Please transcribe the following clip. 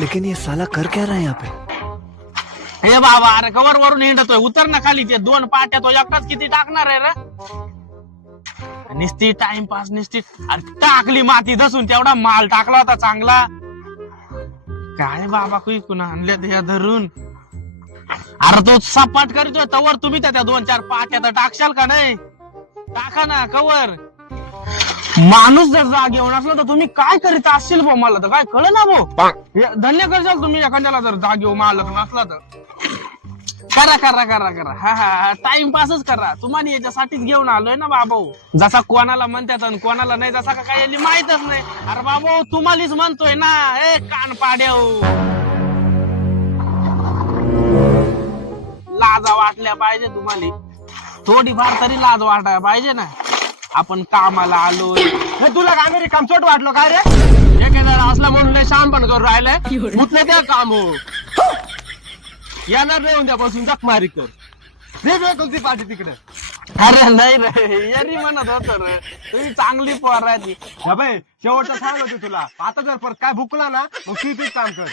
लेकिन ये साला कर क्या रहा है यहाँ पे? हे बाबा, अरे कवर वरून हिंडतोय, उतर ना खाली. ते 2 पाट्या तो एकटाच किती टाकणार आहे रे? निस्ती टाइमपास निस्ती. अरे टाकली माती धसून, तेवढा माल टाकला होता चांगला. काय बाबा कुणा आणल्या त्या धरून. अरे तो सपाट करतोय तवर तुम्ही त्या 2-4 पाट्या तर टाकशाल का नाही? टाका ना कवर. माणूस जर जाग घेऊन असला तर तुम्ही काय करीत असतील भाऊ, मला तर काय कळ ना भाऊ. धन्य करशाल तुम्ही एखाद्याला जर जाग घेऊ मालक नसला तर. करा करा करा करा. हा हा, टाइमपासच करा. तुम्हाला याच्यासाठीच घेऊन आलोय ना बाबा. जसा कोणाला म्हणतात आणि कोणाला नाही, जसा का काही माहितच नाही. अरे बाबा तुम्हालाच म्हणतोय ना, ए कान पाड्याव. लाजा वाटल्या पाहिजे तुम्हाला, थोडीफार तरी लाज वाटायला पाहिजे ना. आपण कामाला आलोय. हे तुला काय मेरी कमचोट वाटलो काय रे? एखाद्याला असला म्हणून नाही शान पण करून राहिलाय. मुतले त्या काम हो येणार नाही उद्यापासून जख मारी कर. वेगळं कोणती पार्टी तिकडे? अरे नाही रे, यरी म्हणत होत रे, तुम्ही चांगली पोर आहे ती. बाई शेवटचं सांगतो तुला, आता जर परत काय भुकला ना मग तू तेच काम कर.